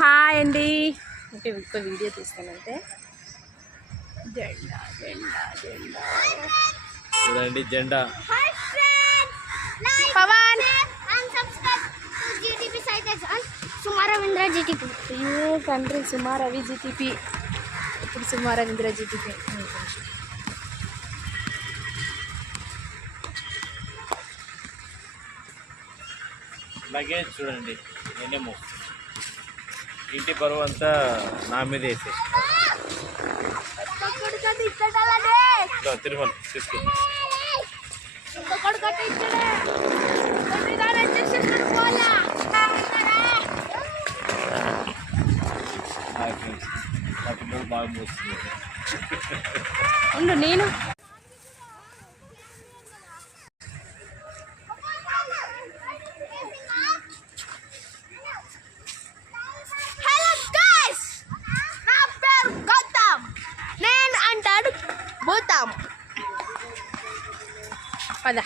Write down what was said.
Hi అండి. అంటే ఇంకో వీడియో తీస్తానంటే జెండా జెండా జెండా చూడండి జెండా. పవన్ సుమారవీంద్ర జీటీపీ. అయ్యో తండ్రి సుమారవి జీటీపీ. ఇప్పుడు సుమారవీంద్ర జీటీపీ. లగేజ్ చూడండి నేనేమో ఇంటి బరువు అంతా నా మీద వేసేసి తిరుమల తీసుకో. హాయ్ ఫ్రెండ్స్, మా పిల్లలు బాగా మోస్తున్నారు. ఉండు నేను నేను అంటాడు పోతాం పద.